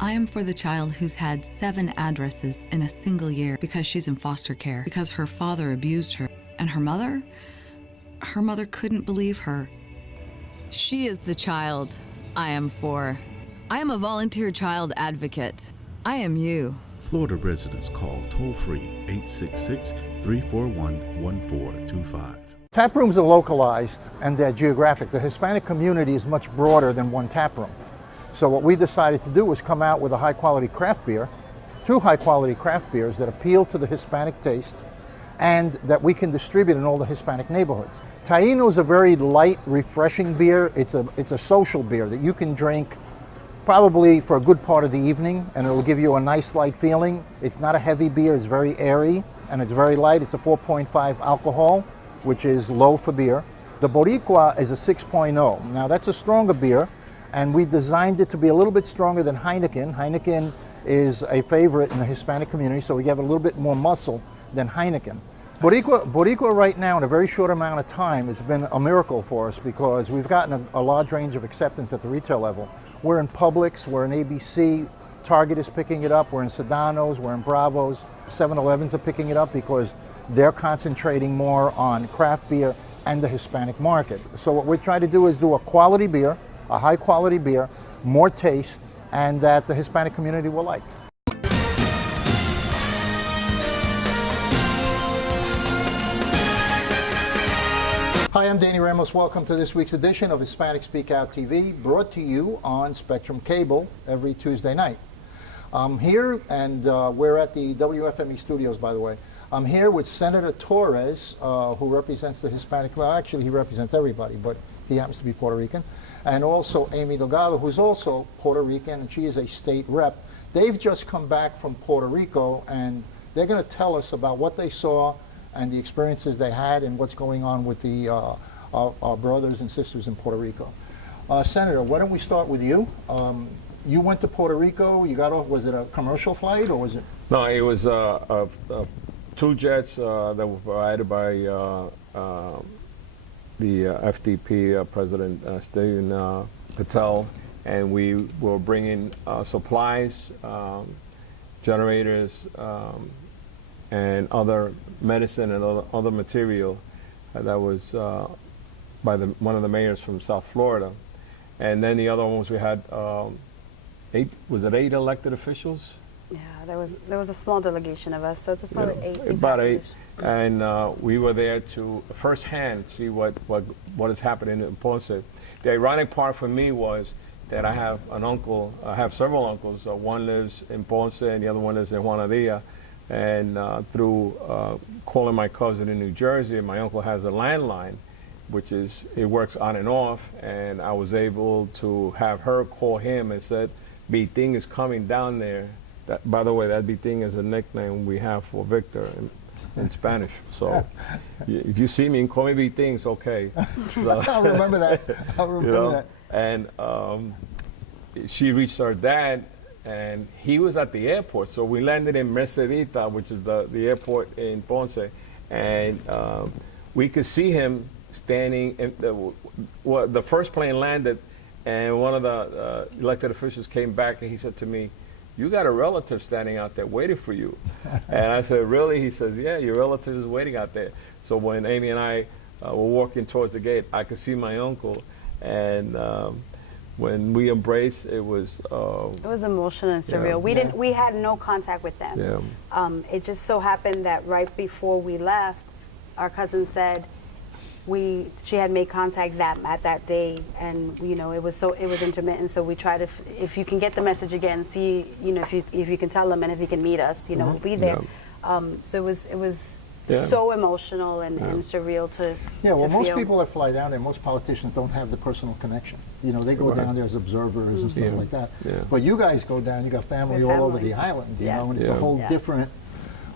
I am for the child who's had 7 addresses in a single year because she's in foster care, because her father abused her. And her mother couldn't believe her. She is the child I am for. I am a volunteer child advocate. I am you. Florida residents call toll-free 866-341-1425. Tap rooms are localized and they're geographic. The Hispanic community is much broader than one tap room. So what we decided to do was come out with a high-quality craft beer, 2 high-quality craft beers that appeal to the Hispanic taste and that we can distribute in all the Hispanic neighborhoods. Taino is a very light, refreshing beer. It's a social beer that you can drink probably for a good part of the evening, and it'll give you a nice light feeling. It's not a heavy beer, it's very airy, and it's very light. It's a 4.5 alcohol, which is low for beer. The Boricua is a 6.0. Now that's a stronger beer, and we designed it to be a little bit stronger than Heineken. Heineken is a favorite in the Hispanic community, so we have a little bit more muscle than Heineken. Boricua right now, in a very short amount of time, it's been a miracle for us because we've gotten a large range of acceptance at the retail level. We're in Publix, we're in ABC, Target is picking it up, we're in Sedano's, we're in Bravo's, 7-Elevens are picking it up because they're concentrating more on craft beer and the Hispanic market. So what we're trying to do is do a quality beer, a high quality beer, more taste, and that the Hispanic community will like. Hi, I'm Danny Ramos. Welcome to this week's edition of Hispanic Speak Out TV, brought to you on Spectrum Cable every Tuesday night. I'm here, and we're at the WFME studios, by the way. I'm here with Senator Torres, who represents the Hispanic, well, actually he represents everybody, but he happens to be Puerto Rican, and also Amy Delgado, who's also Puerto Rican, and she is a state rep. They've just come back from Puerto Rico, and they're going to tell us about what they saw and the experiences they had and what's going on with the our brothers and sisters in Puerto Rico. Senator, why don't we start with you? You went to Puerto Rico. You got off. Was it a commercial flight or was it? No, it was 2 jets that were provided by the FDP President Stephen Patel, and we were bringing supplies, generators, and other medicine and other material that was by one of the mayors from South Florida. And then the other ones we had 8 elected officials? Yeah, there was a small delegation of us, so it's probably 8. About 8. And we were there to firsthand see what is happening in Ponce. The ironic part for me was that I have an uncle, I have several uncles. One lives in Ponce and the other one lives in Juanadilla. And through calling my cousin in New Jersey, my uncle has a landline, which it works on and off, and I was able to have her call him and said, Biting is coming down there. That, by the way, that Biting is a nickname we have for Victor in Spanish. So if you see me, call me Biting, it's okay. So, I'll remember that. I'll remember that. And she reached her dad, and he was at the airport. So we landed in Mercedita, which is the airport in Ponce, and we could see him standing. The first plane landed, and one of the elected officials came back, and he said to me, "You got a relative standing out there waiting for you." And I said, "Really?" He says, "Yeah, your relative is waiting out there." So when Amy and I were walking towards the gate, I could see my uncle, and when we embraced, it was emotional and surreal. We had no contact with them. Yeah. It just so happened that right before we left, our cousin said she had made contact at that day, and it was intermittent. So we tried to, if you can get the message again, see if you can tell them, and if you can meet us, we'll be there. Yeah. So it was so emotional and surreal to. Yeah, well, most feel. people that fly down there, most politicians don't have the personal connection. They go down there as observers and stuff like that. Yeah. But you guys go down, you got family all over the island, and it's a whole different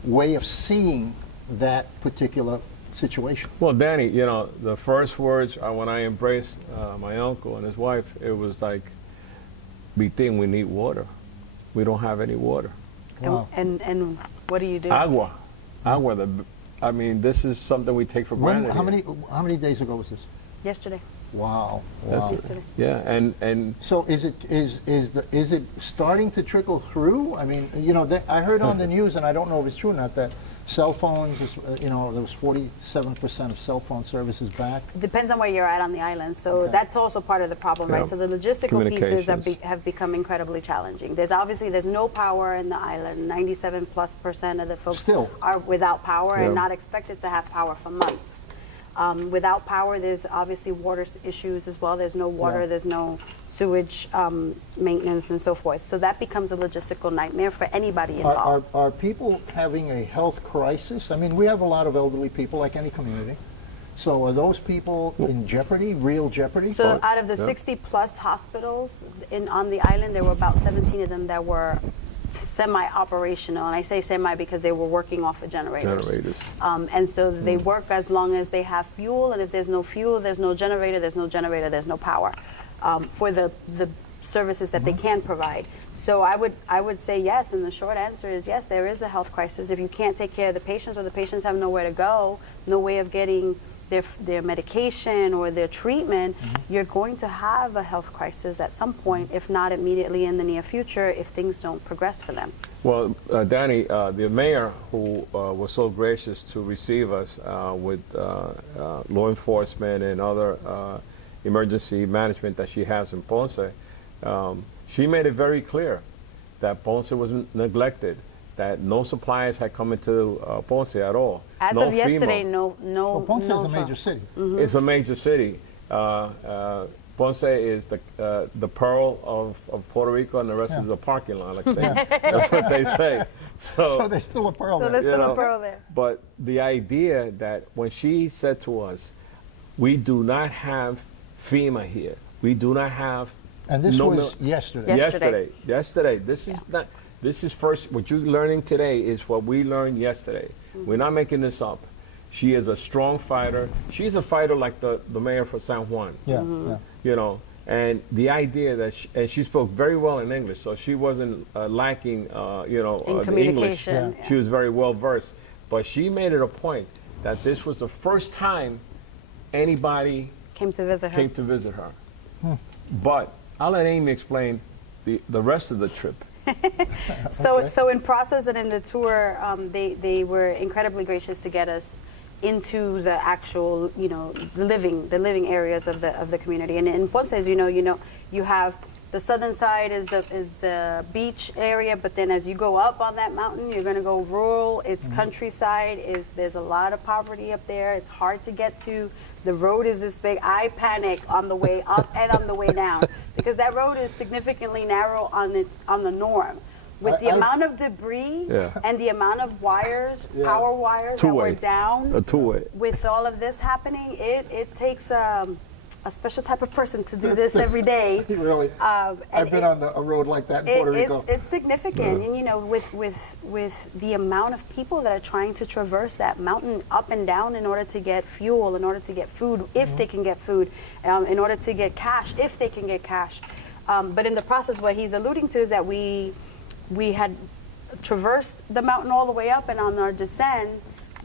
way of seeing that particular situation. Well, Danny, the first words when I embraced my uncle and his wife, it was like, "Biting, we need water. We don't have any water." Wow. And what do you do? Agua. This is something we take for granted. How many days ago was this? Yesterday. Wow. That's- Yesterday. Yeah, and So is it starting to trickle through? I mean, you know, I heard on the news, and I don't know if it's true or not, that cell phones, you know, there was 47% of cell phone services back. It depends on where you're at on the island. So Okay. that's also part of the problem, right? Yeah. So the logistical pieces Communications. have become incredibly challenging. There's no power in the island. 97+% of the folks Still. are without power and Yeah. not expected to have power for months. Without power, there's obviously water issues as well. There's no water, Yeah. there's no sewage maintenance and so forth. So that becomes a logistical nightmare for anybody involved. Are people having a health crisis? I mean, we have a lot of elderly people, like any community. So are those people in jeopardy, real jeopardy? So out of the Yeah. 60+ hospitals on the island, there were about 17 of them that were semi-operational, and I say semi because they were working off of generators. Generators. And so they work as long as they have fuel, and if there's no fuel, there's no generator, there's no generator, there's no power for the services that they can provide. So I would say yes, and the short answer is yes, there is a health crisis. If you can't take care of the patients, or the patients have nowhere to go, no way of getting their medication or their treatment, you're going to have a health crisis at some point, if not immediately in the near future, if things don't progress for them. well, Danny, the mayor who was so gracious to receive us with law enforcement and other emergency management that she has in Ponce, she made it very clear that Ponce was neglected, that no supplies had come into Ponce at all. As No of yesterday, FEMA. no. Well, Ponce no is a major city. It's a major city. Ponce is the pearl of Puerto Rico, and the rest Yeah. is a parking lot. Like that's what they say. So there's still a pearl So there. there's you still know, a pearl there. But the idea that when she said to us, we do not have FEMA here, we do not have. And this no was mil- yesterday. Yesterday. This is not. This is first. What you're learning today is what we learned yesterday. We're not making this up. She is a strong fighter. She's a fighter like the mayor for San Juan. Yeah, yeah. You know, and the idea that she spoke very well in English, so she wasn't lacking, In the English. communication. Yeah. She was very well versed, but she made it a point that this was the first time anybody Came to visit her. came to visit her. But I'll let Amy explain the rest of the trip. So in process and in the tour, they were incredibly gracious to get us into the actual, the living areas of the community. And in Ponce, as you know, you have the southern side is the beach area, but then as you go up on that mountain, you're going to go rural. It's countryside. There's a lot of poverty up there. It's hard to get to. The road is this big. I panic on the way up and on the way down because that road is significantly narrow on the norm. With the amount of debris Yeah. and the amount of wires, power wires that were down, A two-way. with all of this happening, it takes a special type of person to do this every day. Really? And I've been on a road like that in Puerto Rico. It's significant, and with the amount of people that are trying to traverse that mountain up and down in order to get fuel, in order to get food, if they can get food, in order to get cash, if they can get cash. But in the process, what he's alluding to is that we had traversed the mountain all the way up, and on our descent,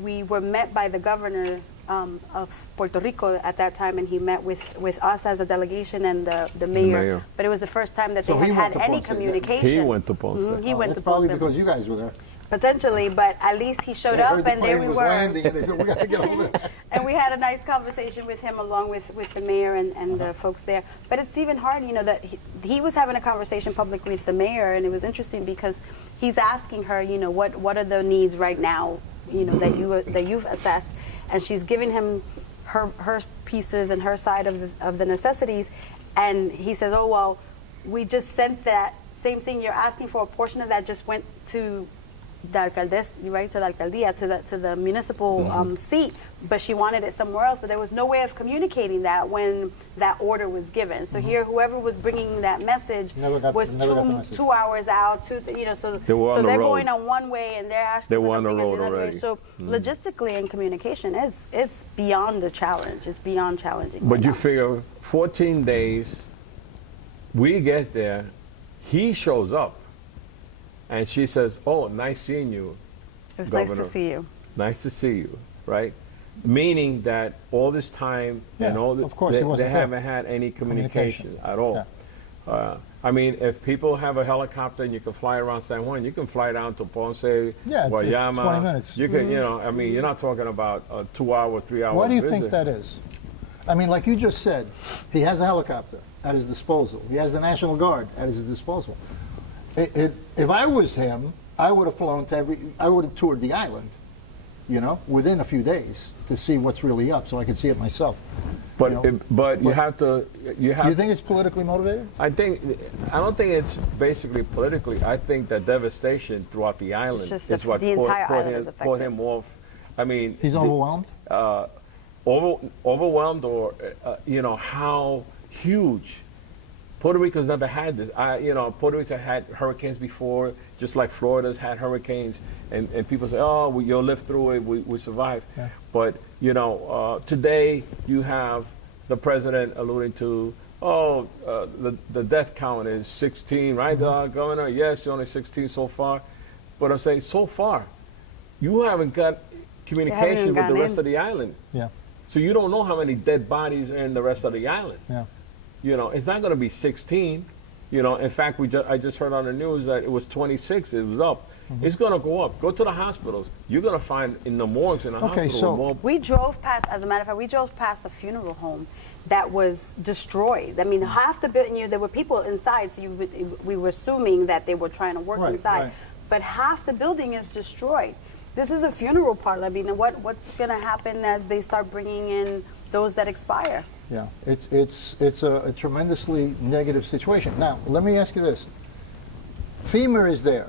we were met by the governor of Puerto Rico at that time, and he met with us as a delegation and the mayor. mayor. But it was the first time that So they he had went to any Ponce, yeah. communication. He went to Ponce. He went That's to probably Ponce. because you guys were there. Potentially, but at least he showed They up, heard the and there plane we was were. landing, and they said, we got to get over there. And we had a nice conversation with him along with the mayor and the folks there. But it's even hard, that he was having a conversation publicly with the mayor, and it was interesting because he's asking her, what are the needs right now, that you've assessed, and she's giving him her pieces and her side of the necessities, and he says, oh well, we just sent that same thing you're asking for. A portion of that just went to the alcaldesa, right, to the alcaldía, to the municipal seat, but she wanted it somewhere else. But there was no way of communicating that when that order was given. So here, whoever was bringing that message Never got was the message. 2 hours out. So They were on so the they're road. going on one way and they're asking They for were on the something road another way. already. So logistically and communication, it's beyond a challenge. It's beyond challenging. But right you now. figure 14 days, we get there, he shows up, and she says, oh, nice seeing you, It was Governor. nice to see you. Nice to see you, right? meaning that all this time and Yeah, all the, of course, he they wasn't there. haven't had any communication at all. Yeah. I mean, if people have a helicopter and you can fly around San Juan, you can fly down to Ponce, Yeah, it's Guayama. 20 minutes. You can, you know, I mean, you're not talking about a 2-hour, 3-hour Why do you visit. think that is? I mean, like you just said, he has a helicopter at his disposal. He has the National Guard at his disposal. If I was him, I would have flown to I would have toured the island, you know, within a few days to see what's really up, so I could see it myself. But you know, but you have to. You think it's politically motivated? I don't think it's basically politically. I think the devastation throughout the island just is what the entire island is caught affected. him off. I mean, He's overwhelmed? Overwhelmed, or you know how huge. Puerto Rico's never had this. You know, Puerto Rico's had hurricanes before, just like Florida's had hurricanes, and people say, oh, you'll live through it, we survive. Yeah. But, you know, today you have the president alluding to, the death count is 16, right, Governor? Yes, only 16 so far. But I'm saying, so far, you haven't got communication with the rest of the island. Yeah. So you don't know how many dead bodies are in the rest of the island. Yeah. You know, it's not going to be 16. You know, in fact, I just heard on the news that it was 26. It was up. It's going to go up. Go to the hospitals. You're going to find in the morgues in the hospital. so- more. We drove past, as a matter of fact, we drove past a funeral home that was destroyed. I mean, half the building, there were people inside, so we were assuming that they were trying to work Right, inside. right. But half the building is destroyed. This is a funeral parlor. I mean, what's going to happen as they start bringing in those that expire? Yeah, it's a tremendously negative situation. Now, let me ask you this. FEMA is there.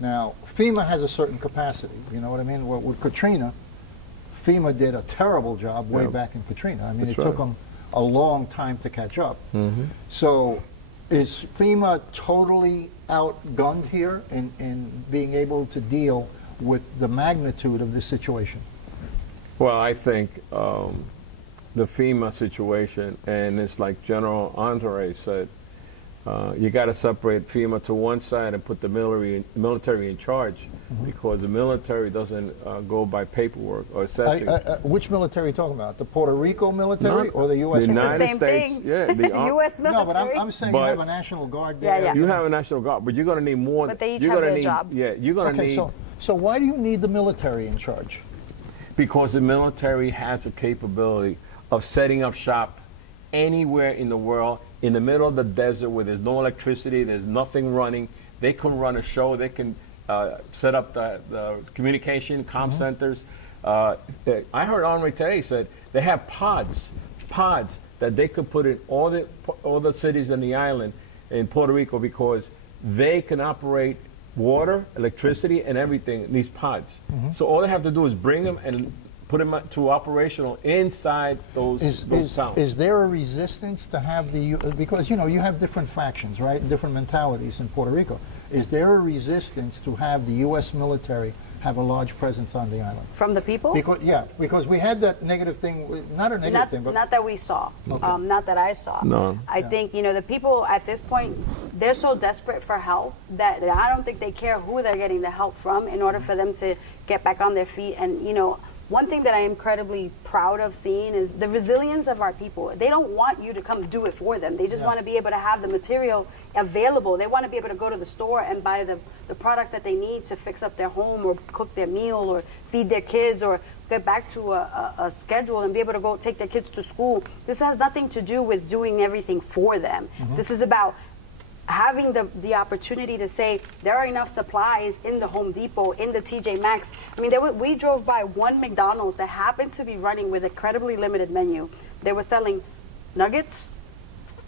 Now, FEMA has a certain capacity, you know what I mean? Well, with Katrina, FEMA did a terrible job way back in Katrina. I mean, That's it right. took them a long time to catch up. So, is FEMA totally outgunned here in being able to deal with the magnitude of this situation? Well, I think the FEMA situation, and it's like General Andre said, you got to separate FEMA to one side and put the military in charge, because the military doesn't go by paperwork or assessing. Which military are you talking about? The Puerto Rico military or the U.S. The military? United same States, thing. yeah. The U.S. military. No, but I'm saying you But- have a National Guard Yeah, there. yeah. You have a National Guard, but you're going to need more. But they each you're have gonna their need, job. Yeah, you're going to Okay, need. so why do you need the military in charge? Because the military has the capability of setting up shop anywhere in the world, in the middle of the desert where there's no electricity, there's nothing running. They can run a show. They can set up the communication comm centers. I heard Henri today said they have pods that they could put in all the cities in the island in Puerto Rico, because they can operate water, electricity, and everything in these pods. So all they have to do is bring them and put them to operational inside those towns. Is there a resistance to have because, you know, you have different factions, right? Different mentalities in Puerto Rico. Is there a resistance to have the U.S. military have a large presence on the island? From the people? Because we had that negative thing, not a negative thing, but Not that we saw, not that I saw. No. I think, you know, the people at this point, they're so desperate for help that I don't think they care who they're getting the help from in order for them to get back on their feet. And, you know, one thing that I am incredibly proud of seeing is the resilience of our people. They don't want you to come do it for them. They just want to be able to have the material available. They want to be able to go to the store and buy the products that they need to fix up their home or cook their meal or feed their kids or get back to a schedule and be able to go take their kids to school. This has nothing to do with doing everything for them. This is about having the opportunity to say there are enough supplies in the Home Depot, in the TJ Maxx. I mean, we drove by one McDonald's that happened to be running with an incredibly limited menu. They were selling nuggets,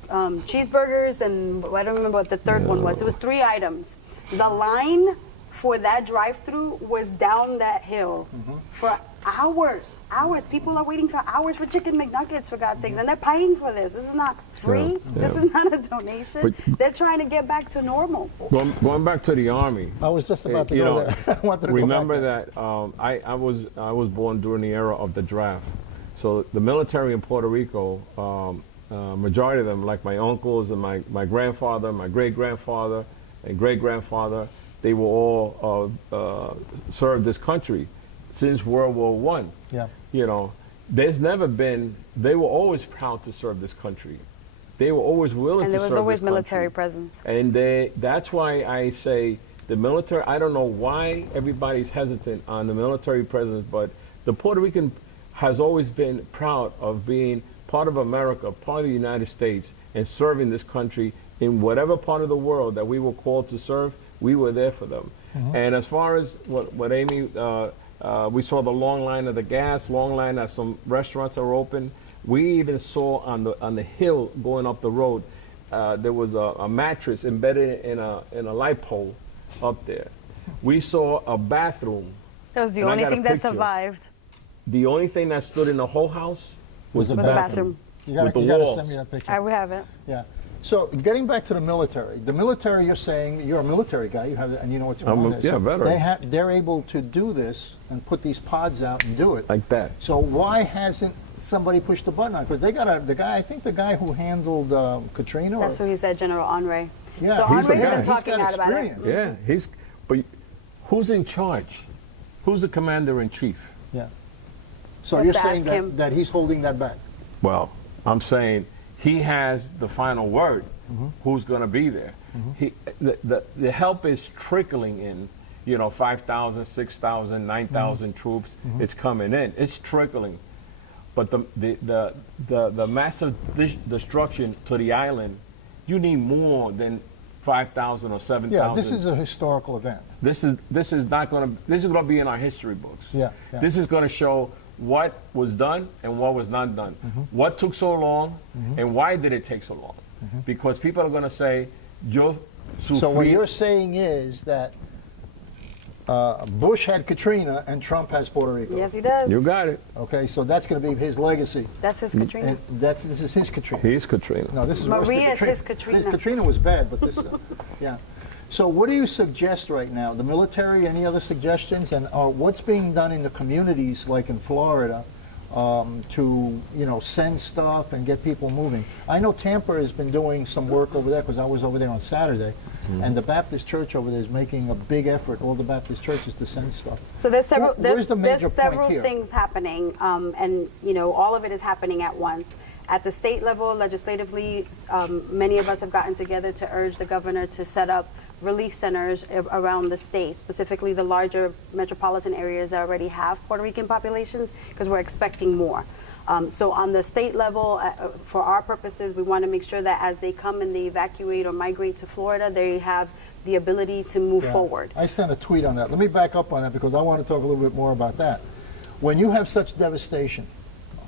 cheeseburgers, and I don't remember what the third one was. It was 3 items. The line for that drive-through was down that hill for hours. People are waiting for hours for chicken McNuggets, for God's sakes, and they're paying for this. This is not free. This is not a donation. They're trying to get back to normal. Going back to the Army. I was just about to you go know, there. I wanted to remember go back that I was born during the era of the draft. So the military in Puerto Rico, majority of them, like my uncles and my grandfather, my great-grandfather, and great-grandfather, they were all served this country since World War I. Yeah. you know, there's never been, they were always proud to serve this country. They were always willing And to there serve was always this country. military presence. And that's why I say the military, I don't know why everybody's hesitant on the military presence, but the Puerto Rican has always been proud of being part of America, part of the United States, and serving this country in whatever part of the world that we were called to serve, we were there for them. And as far as what Amy, we saw the long line of the gas, long line at some restaurants are open. We even saw on the hill going up the road, there was a mattress embedded in a light pole up there. We saw a bathroom. That was the And I only got a thing that picture. survived. The only thing that stood in the whole house was the Was the bathroom. You gotta, with the you gotta walls. send me that picture. I would have it. Yeah. So getting back to the military, you're saying you're a military guy, you have, and you know what's going on there. yeah, So veteran. they're able to do this and put these pods out and do it. like that. So why hasn't somebody pushed the button on? Because they got I think the guy who handled Katrina. That's what he said, General Henri. Yeah, So he's the Henri's guy. been He's talking got out about it. experience. Yeah, but who's in charge? Who's the commander in chief? Yeah. So You you're have to saying ask him. that he's holding that back. Well, I'm saying he has the final word. Who's going to be there? The help is trickling in. 5,000, 6,000, 9,000 troops. It's coming in. It's trickling. But the massive destruction to the island, you need more than 5,000 or 7,000. Yeah, this is a historical event. This is not going to. This is going to be in our history books. Yeah. This is going to show what was done and what was not done. What took so long and why did it take so long? Because people are going to say, "Yo So what sufrí." you're saying is that Bush had Katrina and Trump has Puerto Rico. Yes, he does. You got it. Okay, so that's going to be his legacy. That's his Katrina. And this is his Katrina. He's Katrina. No, this is worse than Maria is Katrina. his Katrina. This Katrina was bad, but this, yeah. So what do you suggest right now? The military, any other suggestions? And what's being done in the communities, like in Florida, to send stuff and get people moving? I know Tampa has been doing some work over there because I was over there on Saturday, and the Baptist church over there is making a big effort, all the Baptist churches, to send stuff. So there's several, Where's the major there's several point here? things happening, and all of it is happening at once. At the state level, legislatively, many of us have gotten together to urge the governor to set up relief centers around the state, specifically the larger metropolitan areas that already have Puerto Rican populations, because we're expecting more. So on the state level, for our purposes, we want to make sure that as they come and they evacuate or migrate to Florida, they have the ability to move Yeah. forward. I sent a tweet on that. Let me back up on that because I want to talk a little bit more about that. When you have such devastation,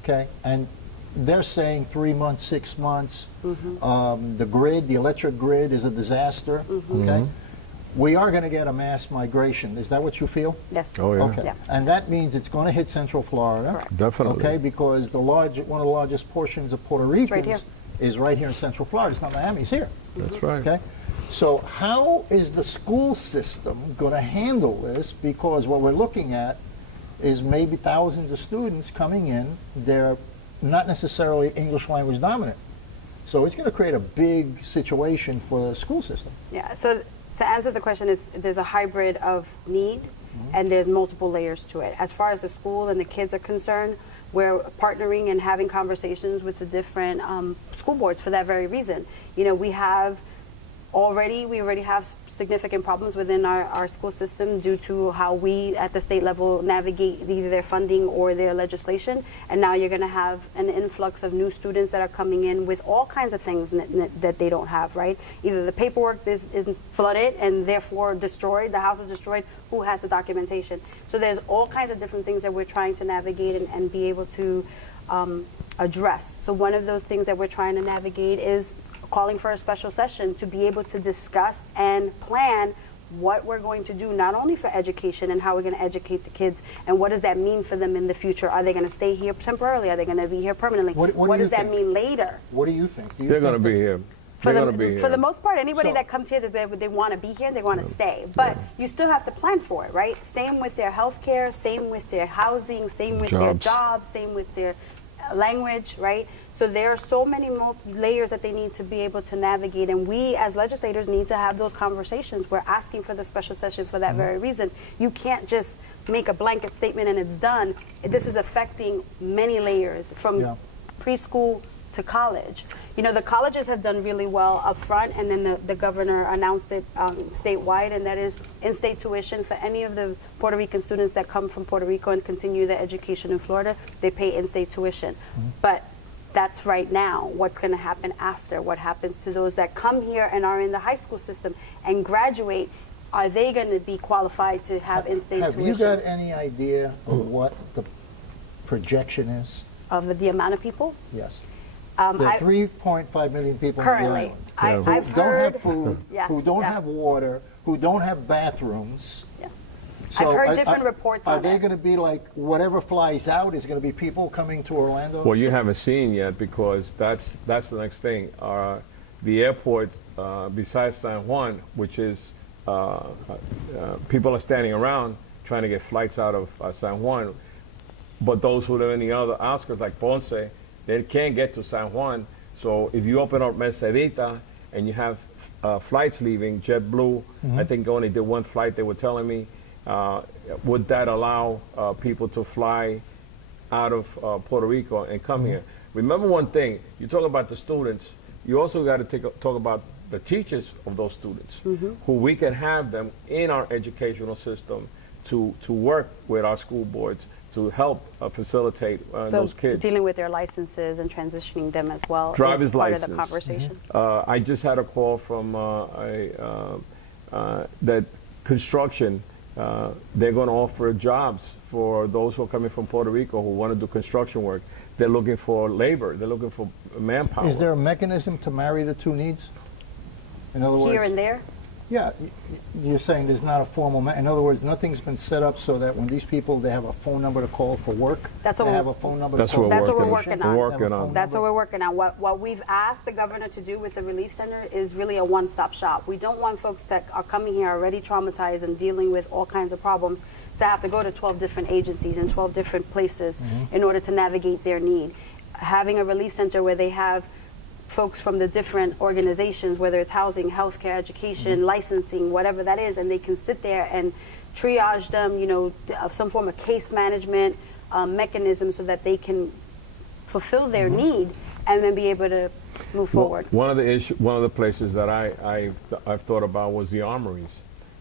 okay, and they're saying 3 months, 6 months, the grid, the electric grid is a disaster, okay? We are going to get a mass migration. Is that what you feel? Yes. Oh, yeah. Okay. Yeah. And that means it's going to hit Central Florida. Correct. Definitely. Okay, because one of the largest portions of Puerto Ricans right here. is right here in Central Florida. It's not Miami, it's here. That's right. Okay, so how is the school system going to handle this? Because what we're looking at is maybe thousands of students coming in. They're not necessarily English language dominant. So it's going to create a big situation for the school system. Yeah, so to answer the question, there's a hybrid of need and there's multiple layers to it. As far as the school and the kids are concerned, we're partnering and having conversations with the different school boards for that very reason. We already have significant problems within our school system due to how we at the state level navigate either their funding or their legislation. And now you're going to have an influx of new students that are coming in with all kinds of things that they don't have, right? Either the paperwork is flooded and therefore destroyed, the house is destroyed, who has the documentation? So there's all kinds of different things that we're trying to navigate and be able to address. So one of those things that we're trying to navigate is calling for a special session to be able to discuss and plan what we're going to do, not only for education and how we're going to educate the kids, and what does that mean for them in the future? Are they going to stay here temporarily? Are they going to be here permanently? What do What you does that think? mean later? What do you think? Do you They're think going to be here. They're going to be here. For the most part, anybody So- that comes here, they want to be here, they want to stay. But you still have to plan for it, right? Same with their health care, same with their housing, same with their Jobs. jobs, same with their language, right? So there are so many layers that they need to be able to navigate, and we as legislators need to have those conversations. We're asking for the special session for that very reason. You can't just make a blanket statement and it's done. This is affecting many layers from preschool to college. You know, the colleges have done really well up front, and then the governor announced it statewide, and that is in-state tuition for any of the Puerto Rican students that come from Puerto Rico and continue their education in Florida. They pay in-state tuition. But that's right now. What's going to happen after? What happens to those that come here and are in the high school system and graduate? Are they going to be qualified to have in-state tuition? Have you got any idea of what the projection is? Of the amount of people? Yes. There are 3.5 million people currently, on the island who don't have food, who don't yeah. have water, who don't have bathrooms. Yeah. So I've heard different reports on Are they it. going to be like whatever flies out is going to be people coming to Orlando? Well, you haven't seen yet, because that's the next thing. The airport, besides San Juan, which is people are standing around trying to get flights out of San Juan, but those who live in the other outskirts, like Ponce, they can't get to San Juan. So if you open up Mercedita and you have flights leaving, JetBlue, I think only did one flight, they were telling me, would that allow people to fly out of Puerto Rico and come here? Remember one thing, you talk about the students, you also got to talk about the teachers of those students, who we can have them in our educational system to work with our school boards to help facilitate those kids. Dealing with their licenses and transitioning them as well Driver's is part license. of the conversation. I just had a call from that construction. They're going to offer jobs for those who are coming from Puerto Rico who want to do construction work. They're looking for labor. They're looking for manpower. Is there a mechanism to marry the two needs? In other words, Here and there? yeah, you're saying there's not a formal. In other words, nothing's been set up so that when these people, they have a phone number to call for work. That's they what have we're- a phone number. That's to call what for That's what we're vacation, working on. they We're have a working phone on. That's what number. we're working on. What we've asked the governor to do with the Relief Center is really a one-stop shop. We don't want folks that are coming here already traumatized and dealing with all kinds of problems to have to go to 12 different agencies and 12 different places in order to navigate their need. Having a relief center where they have folks from the different organizations, whether it's housing, healthcare, education, licensing, whatever that is, and they can sit there and triage them, you know, some form of case management mechanism so that they can fulfill their need and then be able to move forward. One of the places that I've thought about was the armories.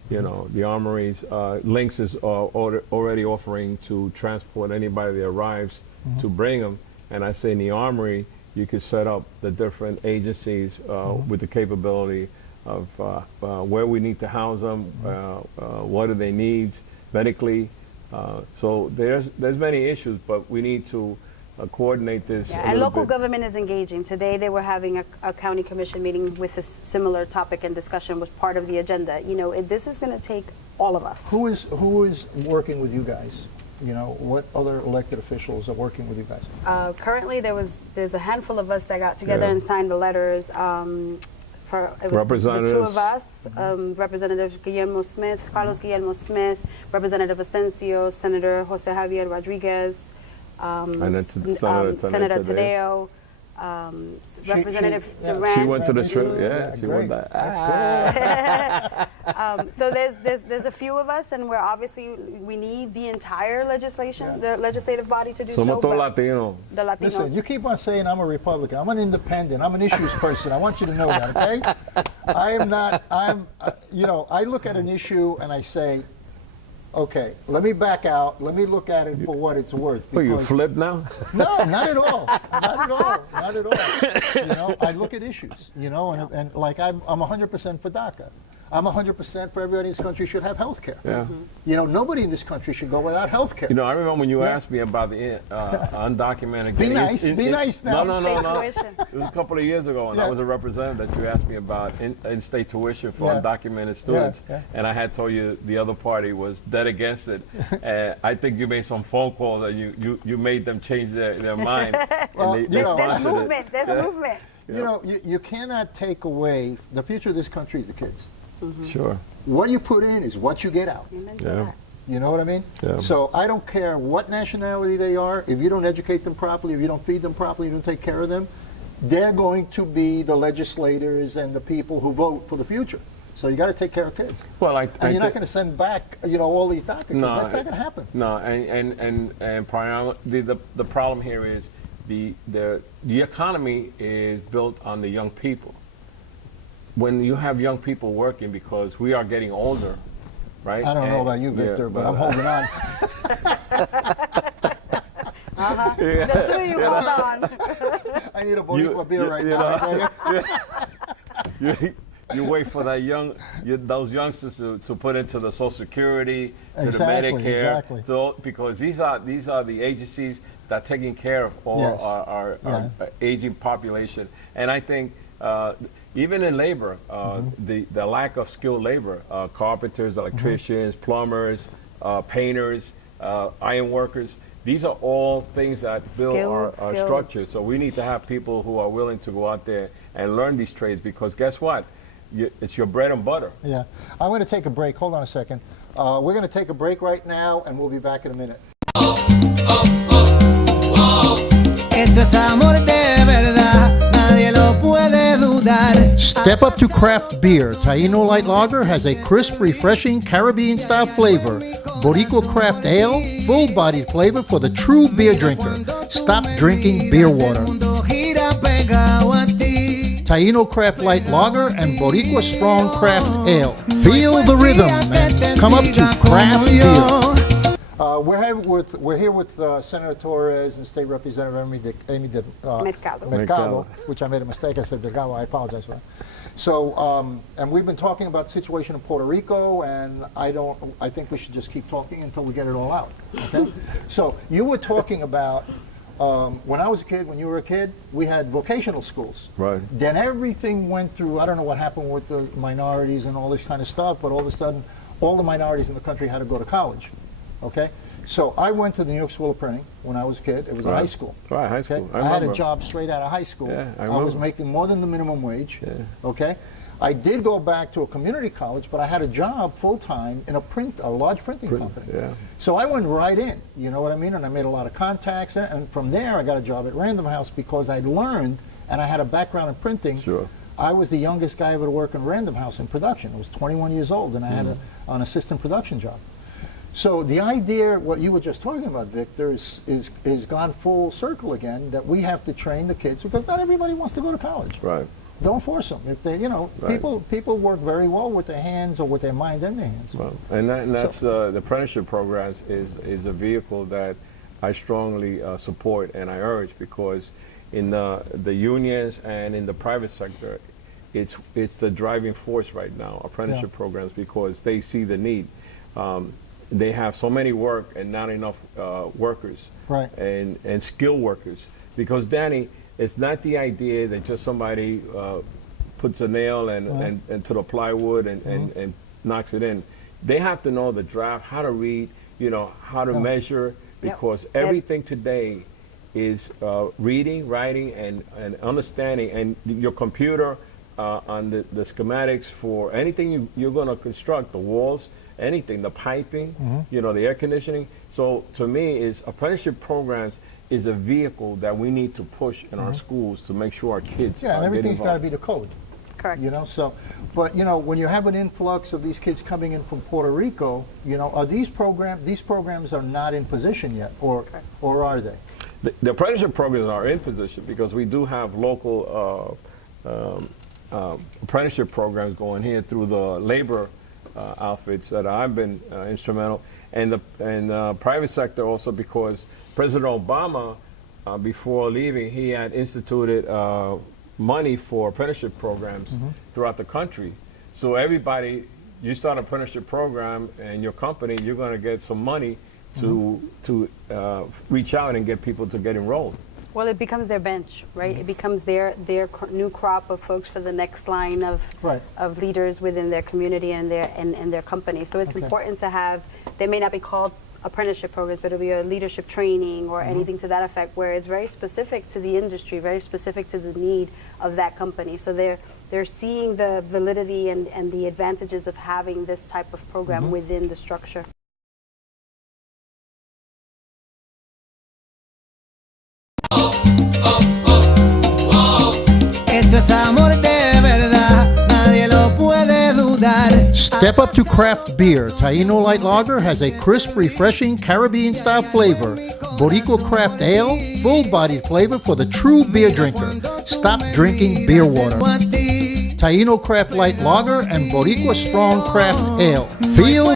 You know, the armories. Lynx is already offering to transport anybody that arrives to bring them. And I say in the armory, you could set up the different agencies with the capability of where we need to house them, what do they need medically. So there's many issues, but we need to coordinate this. Yeah, and local government is engaging. Today they were having a county commission meeting with a similar topic, and discussion was part of the agenda. You know, this is going to take all of us. Who is working with you guys? You know, what other elected officials are working with you guys? Currently, there's a handful of us that got together and signed the letters for Representatives. the two of us, Representative Guillermo Smith, Carlos Guillermo Smith, Representative Asensio, Senator Jose Javier Rodriguez, Senator Tadeo, Representative Durant. She went to the trip. Yeah, she great. went that. So there's a few of us, and we need the entire legislation, the legislative body to do so. Somos todos but Latinos. The Latinos. Listen, you keep on saying I'm a Republican. I'm an independent. I'm an issues person. I want you to know that, okay? I am not. You know, I look at an issue and I say, okay, let me back out. Let me look at it for what it's worth. Oh, you flip now? No, not at all. Not at all. Not at all. You know, I look at issues, you know, and like I'm 100% for DACA. I'm 100% for everybody in this country should have health care. Yeah. You know, nobody in this country should go without health care. You know, I remember when you asked me about the undocumented. Be nice. Be nice now. No. Tuition. It was a couple of years ago, and I was a representative that you asked me about in-state tuition for undocumented students, and I had told you the other party was dead against it. I think you made some phone calls that you made them change their mind. Well, and you know, There's sponsored it. movement. There's movement. You know, you cannot take away the future of this country is the kids. Sure. What you put in is what you get out. Amen to Yeah. that. You know what I mean? Yeah. So I don't care what nationality they are. If you don't educate them properly, if you don't feed them properly, you don't take care of them, they're going to be the legislators and the people who vote for the future. So you got to take care of kids. Well, and you're not going to send back, all these DACA kids. No, That's not going to happen. No, the problem here is the economy is built on the young people. When you have young people working, because we are getting older, right? I don't know about you, Victor, but I'm holding on. The two of you hold on. I need a Boricua beer right now. You wait for that those youngsters to put into the Social Security, to Exactly, the Medicare, exactly. because these are the agencies that are taking care of all Yes. our aging population. And I think even in labor, the lack of skilled labor, carpenters, electricians, plumbers, painters, iron workers, these are all things that build our structure. So we need to have people who are willing to go out there and learn these trades, because guess what? It's your bread and butter. Yeah. I'm going to take a break. Hold on a second. We're going to take a break right now, and we'll be back in a minute. Step up to craft beer. Taino Light Lager has a crisp, refreshing Caribbean-style flavor. Boricua Craft Ale, full-bodied flavor for the true beer drinker. Stop drinking beer water. Taino Craft Light Lager and Boricua Strong Craft Ale. Feel the rhythm and come up to craft beer. We're here with Senator Torres and State Representative Amy Mercado, which I made a mistake. I said Delgado. I apologize for that. So, and we've been talking about the situation in Puerto Rico, and I think we should just keep talking until we get it all out. Okay? So you were talking about when I was a kid, when you were a kid, we had vocational schools. Right. Then everything went through, I don't know what happened with the minorities and all this kind of stuff, but all of a sudden, all the minorities in the country had to go to college. Okay? So I went to the New York School of Printing when I was a kid. It was a high school. Right, high school. Okay? I had a job straight out of high school. Yeah, I was making more than the minimum wage. Yeah. Okay? I did go back to a community college, but I had a job full-time in a large printing company. Yeah. So I went right in, you know what I mean? And I made a lot of contacts, and from there I got a job at Random House because I'd learned, and I had a background in printing. Sure. I was the youngest guy ever to work in Random House in production. I was 21 years old, and I had an assistant production job. So the idea, what you were just talking about, Victor, is gone full circle again, that we have to train the kids, because not everybody wants to go to college. Right. Don't force them. If they, people work very well with their hands or with their mind and their hands. Well, and that's the apprenticeship programs is a vehicle that I strongly support and I urge, because in the unions and in the private sector, it's the driving force right now, apprenticeship programs, because they see the need. They have so many work and not enough workers, right, and skilled workers. Because Danny, it's not the idea that just somebody puts a nail and to the plywood and knocks it in. They have to know the draft, how to read, how to measure, because everything today is reading, writing, and understanding. And your computer on the schematics for anything you're going to construct, the walls, anything, the piping, the air conditioning. So to me, apprenticeship programs is a vehicle that we need to push in our schools to make sure our kids and everything's got to be the code. Correct. So, but when you have an influx of these kids coming in from Puerto Rico, are these programs are not in position yet, or are they? The apprenticeship programs are in position, because we do have local apprenticeship programs going here through the labor outfits that I've been instrumental, and the private sector also, because President Obama, before leaving, he had instituted money for apprenticeship programs throughout the country. So everybody, you start an apprenticeship program in your company, you're going to get some money to reach out and get people to get enrolled. Well, it becomes their bench, right? It becomes their new crop of folks for the next line of leaders within their community and their company. So it's important to have. They may not be called apprenticeship programs, but it'll be a leadership training or anything to that effect, where it's very specific to the industry, very specific to the need of that company. So they're seeing the validity and the advantages of having this type of program within the structure. es amor de verdad, nadie lo puede dudar. Step up to craft beer. Taino Light Lager has a crisp, refreshing Caribbean-style flavor. Boricua Craft Ale, full-bodied flavor for the true beer drinker. Stop drinking beer water. Taino Craft Light Lager and Boricua Strong Craft Ale. Feel